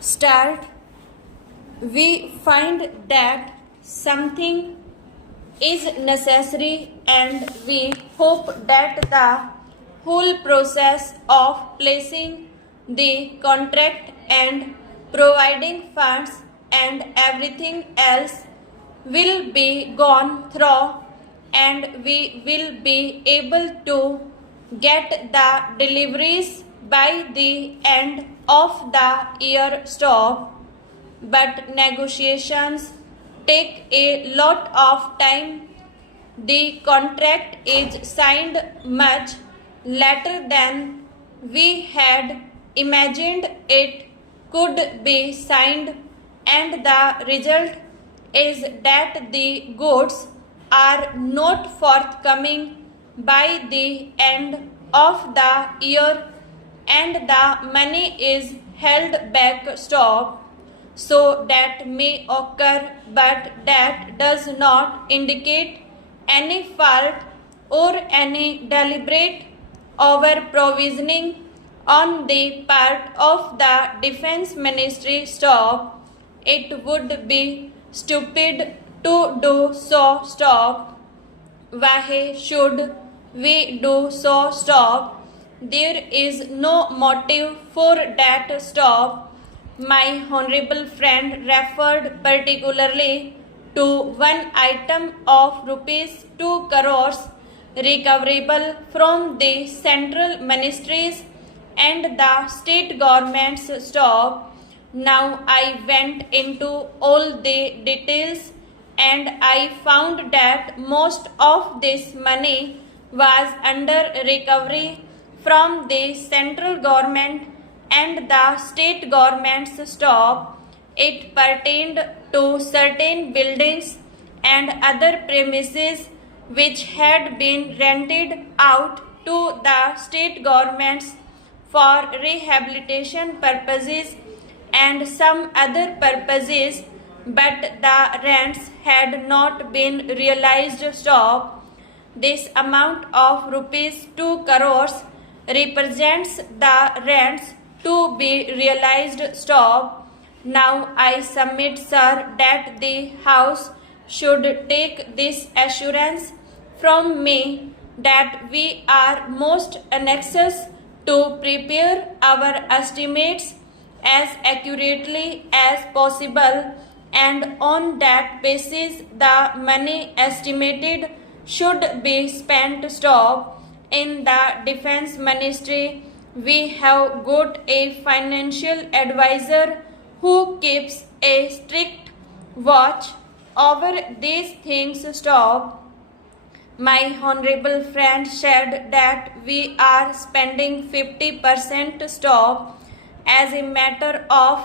start, we find that something is necessary and we hope that the whole process of placing the contract and providing funds and everything else will be gone through and we will be able to get the deliveries by the end of the year stop, but negotiations take a lot of time. The contract is signed much later than we had imagined it could be signed, and the result is that the goods are not forthcoming by the end of the year and the money is held back stop. So that may occur, but that does not indicate any fault or any deliberate over provisioning on the part of the Defense Ministry stop. It would be stupid to do so stop. Why should we do so stop? There is no motive for that stop. My honorable friend referred particularly to one item of rupees 2 crores recoverable from the central ministries and the state government's stop. Now I went into all the details and I found that most of this money was under recovery from the central government and the state government's stop. It pertained to certain buildings and other premises which had been rented out to the state governments for rehabilitation purposes and some other purposes, but the rents had not been realized stop. This amount of rupees 2 crores represents the rents to be realized stop. Now I submit, sir, that the House should take this assurance from me that we are most anxious to prepare our estimates as accurately as possible, and on that basis the money estimated should be spent stop. In the Defense Ministry, we have got a financial advisor who keeps a strict watch over these things stop. My honorable friend said that we are spending 50% stop. As a matter of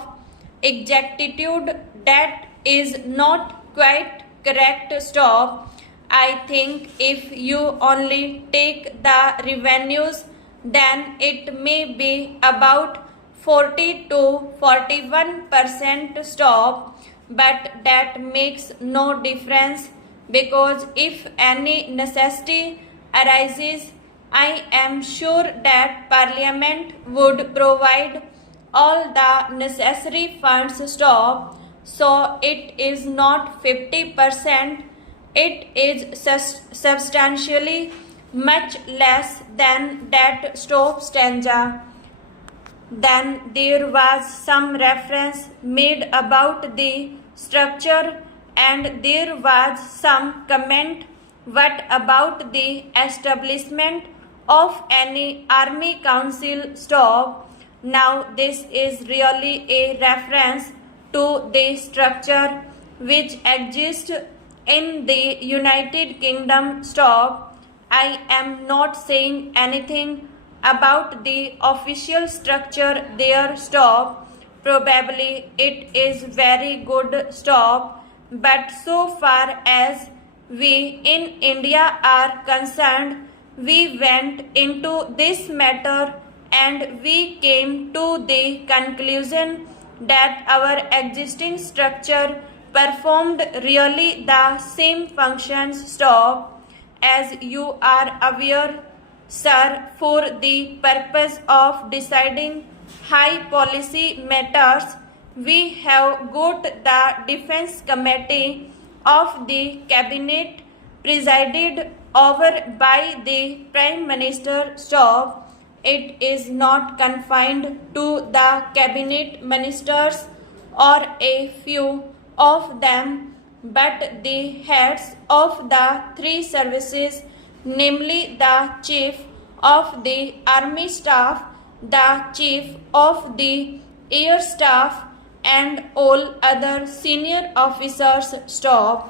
exactitude, that is not quite correct stop. I think if you only take the revenues, then it may be about 40 to 41% stop, but that makes no difference because if any necessity arises, I am sure that Parliament would provide all the necessary funds stop. So it is not 50%, it is substantially much less than that stop stanza. Then there was some reference made about the structure and there was some comment what about the establishment of any army council stop. Now this is really a reference to the structure which exists in the United Kingdom stop. I am not saying anything about the official structure there stop. Probably it is very good stop, but so far as we in India are concerned, we went into this matter and we came to the conclusion that our existing structure performed really the same functions stop. As you are aware, sir, for the purpose of deciding high policy matters, we have got the Defense Committee of the Cabinet presided over by the Prime Minister staff. It is not confined to the Cabinet Ministers or a few of them, but the heads of the three services, namely the Chief of the Army Staff, the Chief of the Air Staff, and all other senior officers' staff